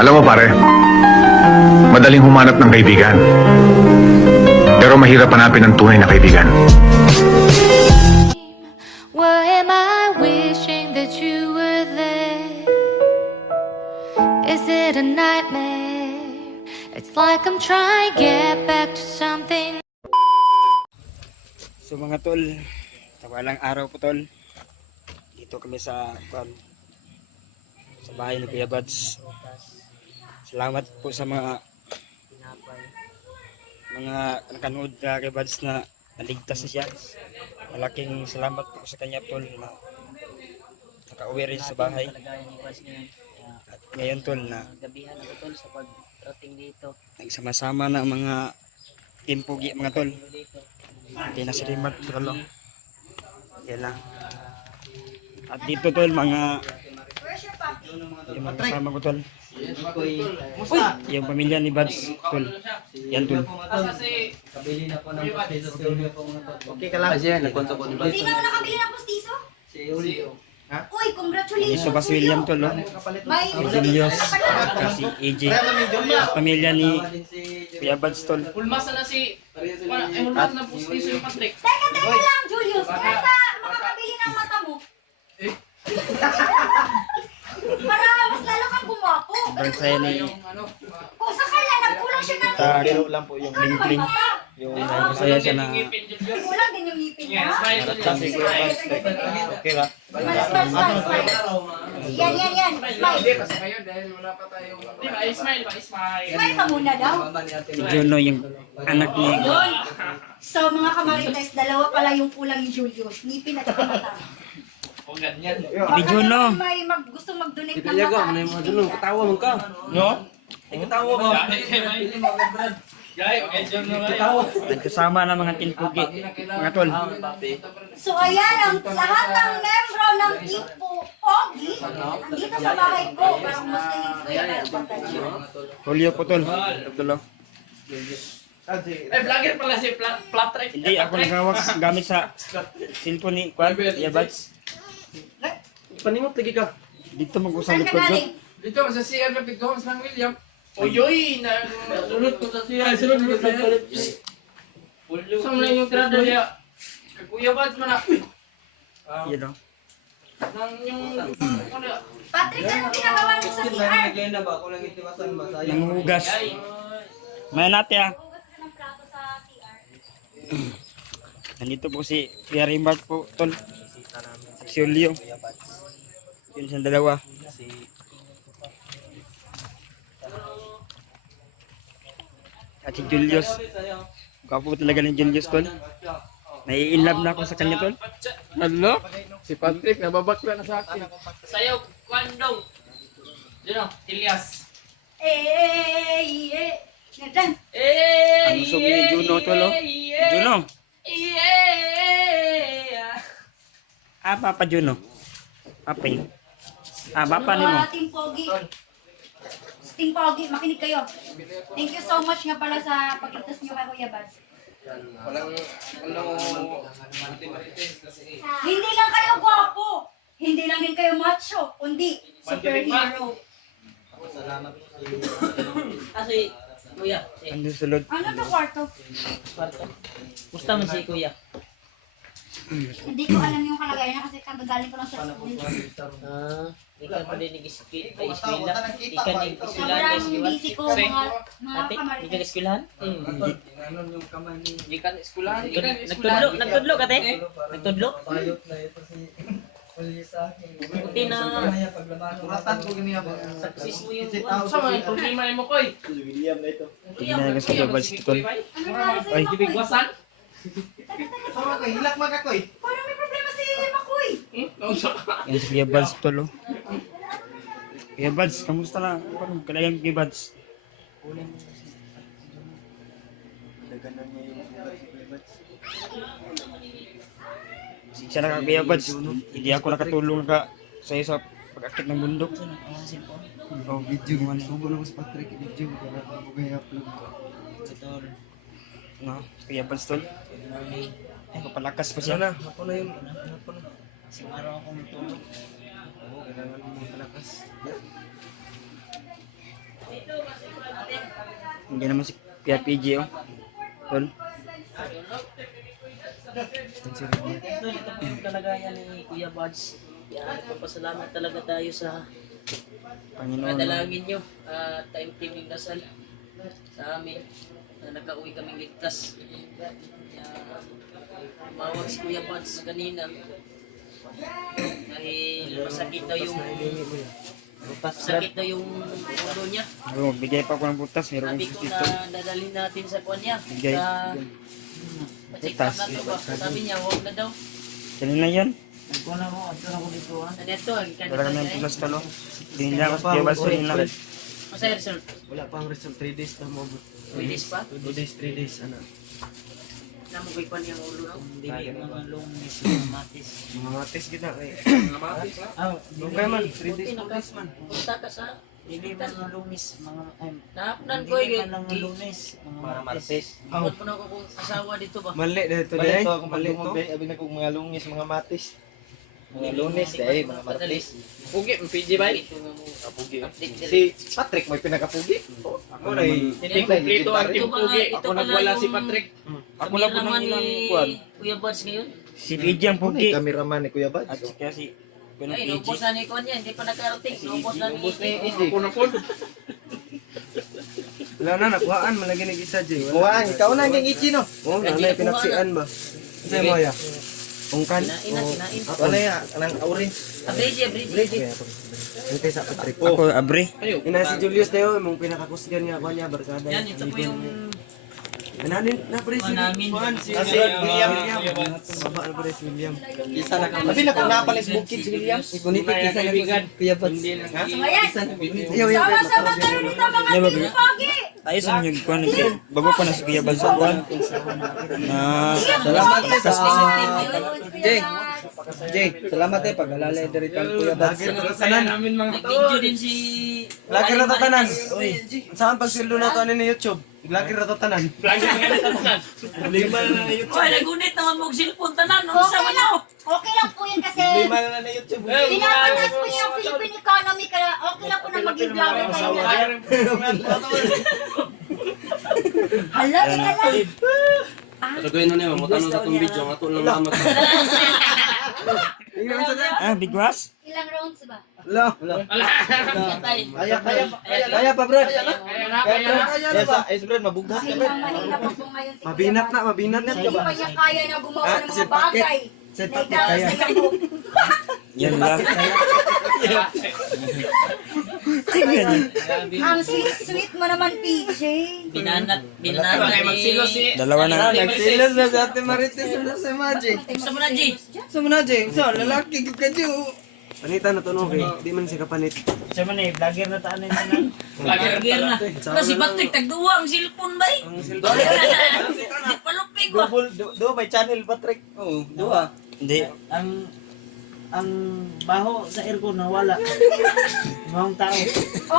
Alam mo pare, madaling humanap ng kaibigan. Pero mahirap hanapin ang tunay na kaibigan. Why am I wishing that you were there? Is it a nightmare? It's like I'm trying to get back to something. So mga tol, tawalang araw po tol. Dito kami sa bahay ni Kuya Buds. Salamat po sa mga nakanood na kay Buds na naligtas na siya. Malaking salamat po sa kanya tol na nakauwi rin sa bahay. At ngayon tol na gabihan ako tol sa pagdating dito. nagsama-sama na ang mga team pugi mga tol. Hindi na si Rimart tol. Yan lang. At dito tol mga yung mga kasama ko tol. Yung pamilya ni Buds tol. Yan tol. Okay ka lang. Sino ang nakabili ng postiso? Si Julio. Uy, congratulations! Ito pa si William tol. May Si Julius. At si AJ. At pamilya ni Kuya Buds tol. Ulmasa na si... Ulmasa na pustiso yung Patrick. Teka lang, Julius! Kaya makakabili ng mata mo? Para mas lalo kang gumapo. Sobrang saya ni Kung sakala, nagkulang siya ng Pero lang po yung Pling. yung Masaya siya na kulang din yung ngipin niya. Smile. kasi ko okay ba? Smile. Yan. Smile. Kasi ngayon dahil wala pa tayong... Di ba? Smile ba? Smile. Smile ka muna daw. si Juno yung anak niya. Yun. So mga kamarites, dalawa pala yung kulang ni Julius. Ngipin at saka mata. O ganyan. Di Juno. May gusto mag-donate ng mata. Katawa mo ka. No? Katawa ka. Gay, okay, dyan naman. Nagkasama ng mga team pugi. Mga tol. So ayan, ang lahat ng membro ng Team Pogi, andito sa bahay ko para kumustahin si Kuya Buds. Julio po tol. Tol. Eh, vlogger pala si Patrick. Hindi ako nagawag gamit sa cellphone ni Kuya Buds. Panimot lagi ka. Dito mag-usap Saan ni ka galing? Dito, sa CR na pigdoons ng William. Oyoy! Sunod ko sa CR. Sunod ko sa CR. Saan na yung tirada niya? Kay Kuya Buds man na. Yan o. Nang yung... Patrick, ano ginagawa mo sa CR? Nanguhugas. May nati ah. Hugas ka ng plato sa CR. Nandito po si Kuya Rimart po tol. At si Julio. Yun siyang dalawa. At si Julius. Gwapo talaga ni Julius tol. Nai-inlove na ako sa kanya tol. Ano? Si Patrick, nababakla na sa akin. Sayaw, kwandong. Dino, Ilyas. Nagdance. Ang usog ni Juno tol oh. Juno. Ah, Papa Juno. Papa yun. Ah, Papa ni mo. Team Pogi. Team Pogi, makinig kayo. Thank you so much nga pala sa pagligtas niyo kay Kuya Buds. Hindi lang kayo gwapo. Hindi lang din kayo macho. Kundi superhero. Kasi kuya, Andun sulod. Ano to kwarto? musta man si kuya? Hindi ko alam yung kalagayan niya kasi kagagaling ko lang sa school. Ikan pa din nag-eskwela? Ikan nag-eskwelahan? Sobrang busy ko mga Ate, kamarites. ikan eskwelahan? Di ka eskwelahan. Nagtudlo ka te? Nagtudlo? Buti na success mo yung Sama yung problema mo ko eh. Hindi na kasi Kuya Buds tol. Ano nangyari sa Ay. Makoy? Bigwasan? Parang may problema si Makoy. Yan si Kuya Buds tol oh. Kuya Buds, kamusta na? Parang kalagang Kuya Buds. Siya na ka Kuya Buds. Hindi ako nakatulong ka sa iyo sa pag-akit ng bundok. Oh, video man. Subo na ko sa Patrick video para bugay upload. No, Kuya Buds tol. Ay, kapalakas pa siya. Ako na yun. Ako na. Isang araw akong tulog. Oo, kailangan mo malakas. Hindi naman si Kuya PG oh. Tol. Ito po yung kalagayan ni Kuya Buds. Yan, papasalamat talaga tayo sa Panginoon. dalangin nyo at time-timing dasal sa amin na nagka-uwi kaming ligtas. Tumawag si Kuya Buds kanina dahil masakit daw yung ulo niya. Oh, bigay pa ako ng butas. Meron Sabi akong ko sisito. na dadalhin natin sa kuwan niya. Bigay. Sa check up Butas. na to ba? Sabi niya, huwag na daw. Kanina yan. Ano ito? Wala kami ang butas talo. Hindi ako sa Kuya Buds. Kanina. Masaya result. Wala pa ang result 3 days na mo. Release pa? 2 days, 3 days ana. Namukoy pa niyang ulo no? Mga matis gid na kay. Ah, Okay man, 3 days, Buti 4 days man. Punta ka sa Hindi man ng lunis, mga naapnan ko hindi yung man ng lunis, mga martes. Huwag mo na ako kung asawa dito ba? Mali dito Balik dai. to akong Mali pagtungod to. kay abi na kong mga lungis, mga matis. Mga lunes dai, mga martes. Pugi, PG ba? Update nila. Si Patrick may pinakapugi. Ako na Hindi kompleto ang team Pugi. Ito Ako pala nagwala si yung Patrick. Ako lang po ng kameraman ilang ni kuwan. Kuya Buds ngayon. Si PG ang Pugi. pugi. Cameraman ni Kuya Bad. At saka si Kuya Ay, PG. naubos na ni Kuwan yan. Hindi pa nakarating. Naubos na ni Ubus ni Iti. EJ. Ako na po. Wala na nakuhaan malagi nag isa Jay. Kuhaan, ikaw na ang ichi no. Oh, nanay pinaksian ba? Say mo ya. Ungkan. Kinain na, kinain. Ako na ya, anang orange. Abridge, abridge. Ito sa Patrick. Ako, abre. Ina si Julius tayo, mong pinakakusgan niya ako niya barkada. Yan, ito po yung Ananin na pre si namin. Juan, si Kasi William. Baba na pre si William. Isa na ka. Sabi na kung napalis bukid si William. Ikuniti kisa na Kuya Bats. Ha? So, ayan. Ayaw yaw. Sama-sama tayo dito mga team Pogi. Ayos ang yung kuwan. Bago pa na si Kuya Bad sa kuwan. Na Salamat sa Jay. Jay, salamat eh pag-alalay diri kang Kuya Bats. Saya namin mga nag-video din si... Lagi ra tatanan. Uy, saan pag sildo na to ni YouTube? Lagi ra tatanan. Vlogger nga natanan. Lima na na YouTube. Oy, nagunit naman mong cellphone tanan. Ano sa Okay lang. Okay lang po yun kasi Lima na na YouTube. pinapataas po niya ang Philippine economy kaya okay lang po na maging vlogger kayo lahat. Hala, teka lang. Tagay na niya, matanong sa itong video, nga ito lang naman. ah, bigwas? Ilang rounds ba? Kaya pa, bro. Kaya na. Kaya sa ice bread, mabughat ka, bro. Mahina pa po ngayon si Mabinat na, mabinat na. Hindi pa niya kaya na gumawa ng si mga bagay. Si Na Paket itaas kaya. sa iyo. Yan lang. Ang sweet-sweet mo naman, PJ. Binanat Kaya ni... magsilo si... Dalawa na. Nagsilas na sa ate Marites, ano si Maji? Gusto mo na, G? Sa mo na, Jay? So, lalaki ka Jay. Panita na to, no? Okay, di man siya kapanit. Siya man eh, vlogger na taan na nan. Vlogger na. Ano si Patrick, tagduwa ang cellphone ba eh? Di palupig ba? Do may channel, Patrick. Oo. Dua. Hindi. Ang baho sa aircon nawala. Mga tao.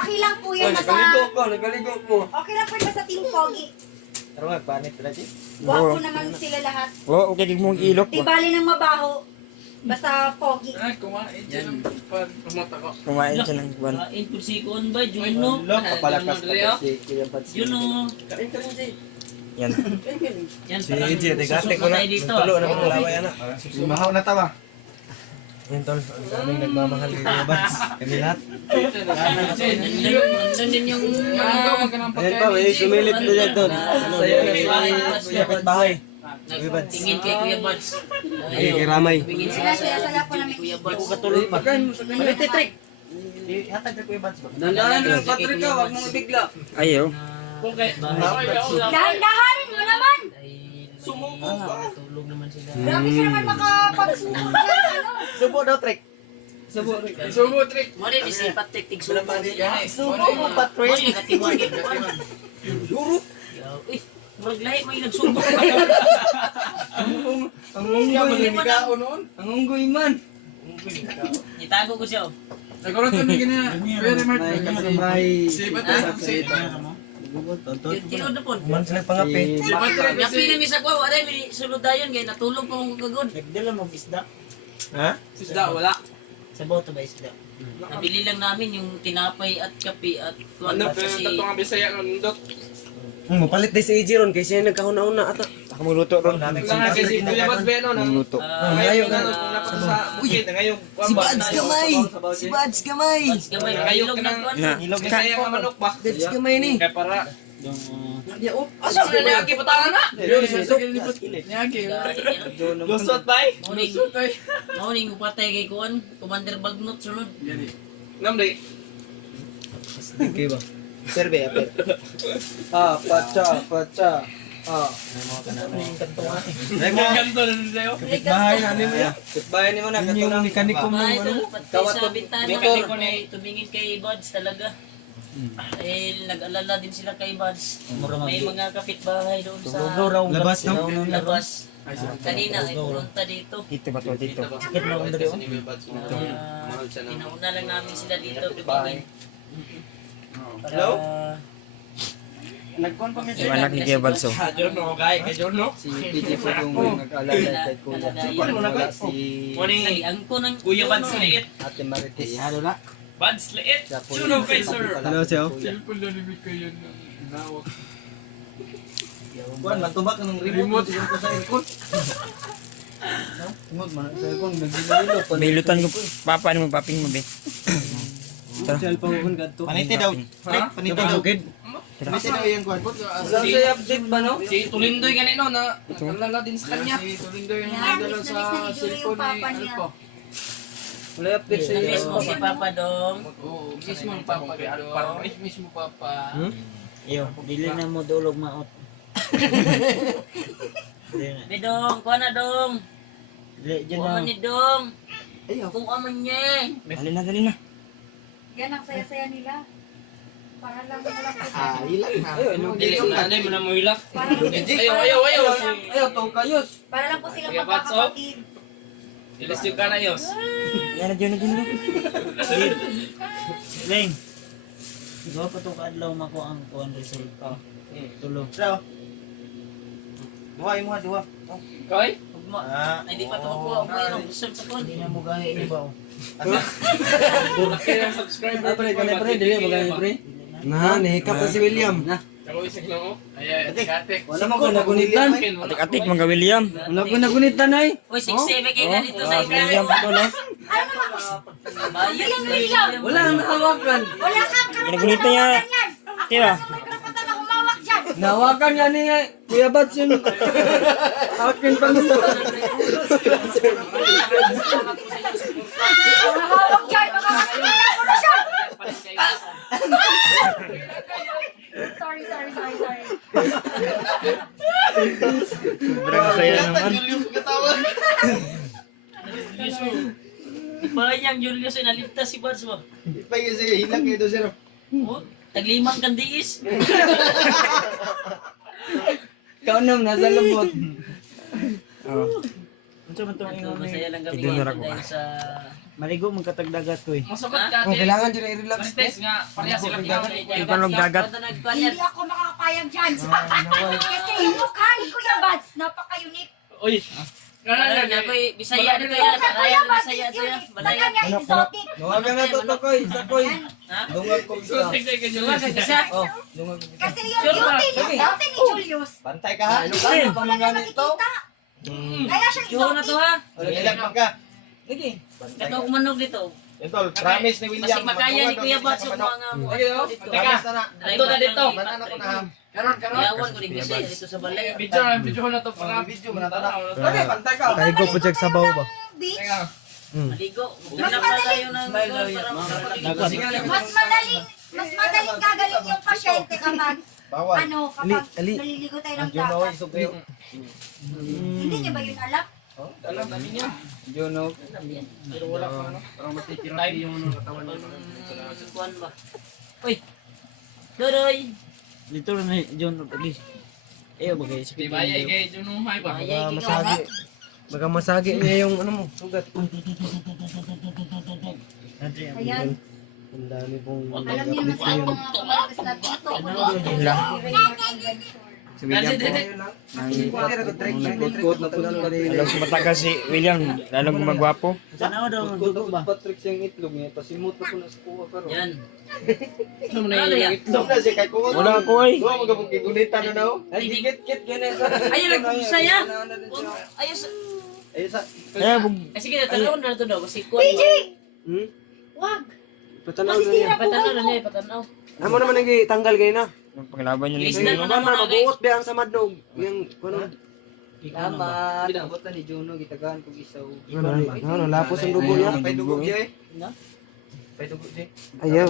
Okay lang po yan basta... Nagkaligo ko. Okay lang po yan basta Team Pogi. Pero nga, panit na siya. Wapo naman sila lahat. Oh, okay kig mong ilok Di ba? bali ng mabaho. Basta Pogi. Ay, kumain dyan ang pagpumata ko. Kumain siya ng kuwan. Kain po si Kuan ba? Juno? Lok, kapalakas pa si Kuya Bats. Juno? Yan. Yan, Si AJ, tigate ko na. dito. Tulo na mga laway, anak. Mahaw na tawa. Yan, tol. Ang daming nagmamahal ni Kuya Bats. Kami lahat. Nandun din yung mga... Ayan pa, may sumilip na dyan, tol. Sa'yo na si Kuya Bahay. Tingin kay Kuya Buds. Ay, kay Ramay. Tingin Sila sila sila sa sila po namin. Kuya Buds. Katulog pa. Palit trick. Hatag ka Kuya Bats ba? Dandaan na, Patrick ka. Huwag mong bigla. Ayaw. Kung kaya... Dahan-dahanin mo naman. Sumuko ka. Tulog naman sila. Grabe siya naman makapagsubok dyan. Ano? Subo daw, Trick. Subo, Trick. Mo rin si Patrick Tigsubo. Subo mo, Patrick. Mo rin katiwag yung kuwan. Guru. Uy, murag lahi mo yung nagsubo. Ang unggoy. noon. Ang unggoy man. Itago ko siya. Nagkaroon kami gina. Very much. May Si Patrick. Si Tiyo na po. man sila pangapit. Patrick. Napili mi sa kuwa. Aray, may sulod dayon. Kaya natulog pa akong kagod. Nagdala mo isda. Ha? Sisda, wala. Sa boto ba isda? Nabili lang namin yung tinapay at kape at kuwan Ano, pa pero si... tatong ang Bisaya ng nundot. Mapalit din si AJ ron kay siya nagkahuna-una ata. Ako magluto ron. Lang kasi Kuya Buds ba no? Magluto. Ngayon na kung sa bukid ngayon. Si Buds kamay. Si Buds kamay. Buds gamay, Ngayon ilog ka na nang kuan. Ilog kasi yung manok ba? Buds kamay ni. Kaya para Ya oh. asa na niya patangan na? Niyagi. Lusot bay. Morning. Lusot bay. Morning upatay kay kuan, Commander Bagnot sunod. Namday. Okay ba? Serve ape. Pacha. Ganto na din sa'yo. Bahay na mo ya. Bayan ni mo na Yun yung mekanikom ng Bahay ano. doon, pati sa bintana. Motor. Tumingin kay Buds talaga. Dahil nag-alala din sila kay Buds. May mga kapitbahay doon sa Labas no? labas. Kanina ay pumunta dito. Dito ba to dito? Sakit na akong dali. Inauna lang namin sila dito tumingin. Hello? Nagkuhan pa minsan. Iwan laki kay Balso. Jorno, kay Jorno. Si PJ po yung nag-alala kay Kuya. Wala si Morning. Ang ko ng Kuya Buds liit. Ate Marites. Halo na. Buds liit. Chuno kay sir. Hello siya. Cellphone na limit kayo na nawak. Kuan matubak ng remote ko sa aircon. Remote man sa aircon nagililo pa. Bilutan ko papa ni mo paping mo be. Cellphone ko gadto. Panite daw. Panite daw kid. Panite daw yung kuan. Si update ba no? Si Tulindoy ganito na nalala din sa kanya. Si Tulindoy yung nagdala sa cellphone ni Alpo. Wala update sa Namiss mo si Papa Dong. Oo, mismo ang papa kay Alpo. Mismo papa. Yo, dili na mo dulog maot. Bedong, kuha na Dong. Dili Kuha ni Dong. Kuha man niya. Dali na. Yan ang saya-saya nila. Para lang wala po. ilang na. Dili na dai mo na mo hilak. Para lang Ayaw. Ayo to kayos. para lang po silang Kuya Buds, oh. magkakapatid. Ilis yung kana yos. Yan na. Leng. Gawa pa to kaadlaw mako ang kuan result. Tulo. Sao? Duha mo duha. Kay? Ugma. Ay di pa ito makuha. Mayroong result sa kuha. Hindi na mo gahi ni ba? Laki ng subscriber. dili mo gani pre. Na, nihikap pa si William. Na. Ako isig lang oh. Ay, katek. Wala mo ko nagunitan. Atik mga William. Wala ko nagunitan ay. Uy, 6-7 kayo na dito sa William iba. to no. Bayan William. Wala nang hawakan. Wala kang Ginagunita niya. karapatan. Ako Diba? lang may karapatan na humawak dyan. Nawakan nga ni Kuya Buds yun. Akin pa mo. Humawak dyan. Makakasimulan ko na siya. Sorry. Sobrang saya naman. Bayang Julius ay naligtas si Buds mo. Ipay kasi hilang ito sir. Oh, taglimang kandiis. Kaunam nasa lambot. Unsa man tong ingon ni? Masaya lang kami Idunor ako. dahil sa Maligo magkatagdagat ko eh. Masukot ka. Kung kailangan dyan i-relax. Test nga, pareha sila kinawa. Ipanog dagat. Hindi ako makakapayag dyan. Kasi yung mukha ni Kuya Buds, napaka-unique. Uy. Ano na ko Bisaya dito Yung yan. mukha Saraya Kuya na Buds Bisaya is dito yan. unique. Sa Balaya. kanya, exotic. Dungagan na to koy, sa koy. Ha? Dungag ko isa. Isa. Dungag. Kasi yung beauty ni Julius. Pantay ka ha. Ano ka? Wala Paano na nga nito? makikita. Kaya siya Sure na to exotic. ha. Wala ilang ka. Sige. Kato kumanog dito. Ito, promise ni William. Masig makaya ni Kuya Buds yung mga dito. Promise na na. Ito na dito. Manana ko na ha. Karon. Yawan ko ni Bisaya dito sa balay. Video na to para Video mo na to na. Okay, pantay ka. Tayo ko po check sa bawo ba? Beach. Maligo. Ganap na tayo ng para makapaligo. Mas madaling gagaling yung pasyente kapag Bawal. kapag naliligo tayo ng Juno, dagat. isog kayo. Hindi niya ba yun alam? alam namin niya. Juno. Pero wala pa ano. Parang matitira yung ano katawan niya. Kuan ba? Uy. Dodoy. Dito na ni John Rodriguez. Bagay sa Di ba ay kay Junuhay ba? Ayay Masagi. Baka masagi niya yung ano mo, sugat. Ayan. Ang dami pong Alam niyo naman sa mga malakas na dito. Si William po. Lalong matagal si William, lalong magwapo. Tanaw daw ang dugo ba? Patrick siyang itlog niya, pasimot na ko na sa kuha karon. Yan. Ano na yan? Itlog na siya kay kuha. Wala ko eh. Duha magabog gunitan na daw. Ay gigit-git gani. Ayun, nagsaya. Ayun, Ay sa Eh, ay sige, tanawin na ito daw. Kasi kuwan PJ! Hmm? Wag! Patanaw na Masisira niya. Patanaw na niya, patanaw. Amo naman nang tanggal gay na. yung panglaban niya Ilis ni na William. naman na kay. Mabuot ba ang samad nog yung kuno. Tama. Abot na ni Juno gitagaan kog isaw. Ano lapos ang dugo niya. Pay dugo niya. Pay dugo niya. Ayaw.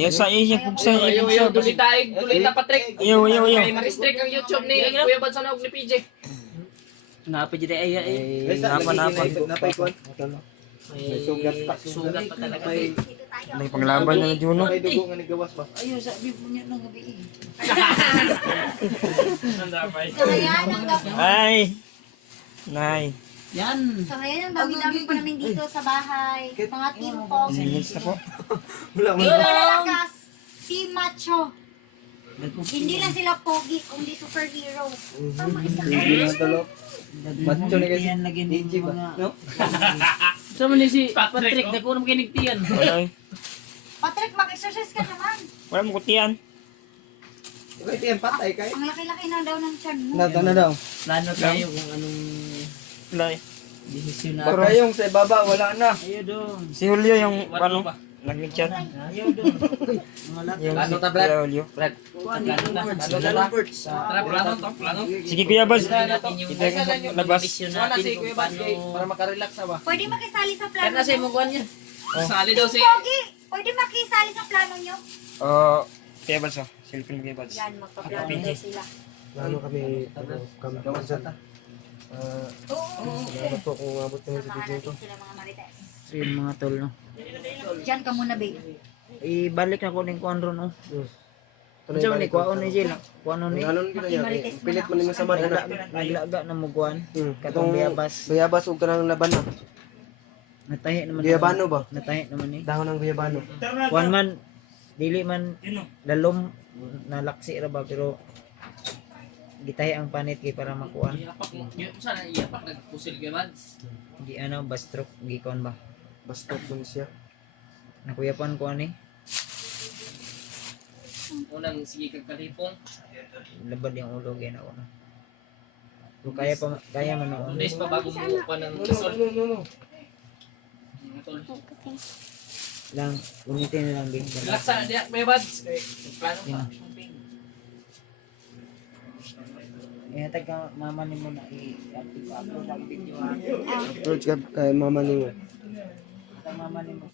Iya sa iya pugsa iya Ayaw, pugsa. ayaw, dulita Patrick. Iyo. Kay ma-restrict ang YouTube ni Kuya Bad sa naog ni PJ. Napay dito ay Ay sa Napa. napay kon. May sugat pa talaga. May panglaban niya ni Juno. Pay dugo nga ni gawas ba. Ayaw sabi po niya nang gabi. So ayan ang gabi. Ay. Nay. Yan. So ayan ang dami-dami pa namin dito sa bahay. Mga team pog. Minutes na po. Team malalakas. Team macho. Hindi lang sila pogi, kundi superhero. Tama isa ka. Macho ni kasi Yan lagi ni DJ ba? mga No? Sa man ni si Patrick, dako naman kinigtiyan. Wala. Patrick, mag-exercise ka naman. Wala mo kutian. Wait, yan patay kay. Ang laki-laki na daw ng tiyan mo. Na daw. plano tayo kung anong Wala. desisyon na. Baka yung sa baba wala na. Ayaw doon. Si Julio yung ano? Nag-chat. Ayaw doon. Mga lahat. Yung Ano si ta, Brad? Kuya Julio. Kuha ni Edwards. Ano na lang? Tara, plano to, plano. Sige Kuya Bas. Natin yung Kita yung labas. vision Wala natin si kung Kuya Bad paano. kay para makarelax na ba? Pwede makisali sa plano Kaya na sa nyo. imong kuwan niya. Sali daw si Pogi, pwede makisali sa plano nyo. Kuya Bas oh. Cellphone Kuya Bas. Yan, magpa-plano daw sila. Ano kami gawas ata. Salamat po kung abot kami sa video to. Sila mga marites. So yun mga tol no. Diyan ka muna, babe. Ibalik na ko ning kuan ron no. Unsa man ni kuan ni Jill? Kuan ni. Ganon kita ya. Pilit man nimo sa man na. Naglaga na mo kuan. Katong Katong bayabas. Bayabas ug kanang laban na. Natahi naman. Guyabano ba? Natahi naman ni. Dahon ng guyabano. Kuan man dili man lalom nalaksi ra ba pero gitahi ang panit kay para makuan. Iyapak mo. Sana iyapak nagpusil kay Mads. Di ano bastrok gikon ba. Basta kun siya. Nakuyapan ko ani. Unang sige kag kalipong. Labad yung ulo gay na ko na. So kaya man na Days pa bago mo pa ng result. Tol. lang unitin na lang din. Relax na diya, Kuya Bads. Plano pa. Eh taga mama ni mo na i-upload ang video ha. George kay mama nimo. Taga mama ni mo.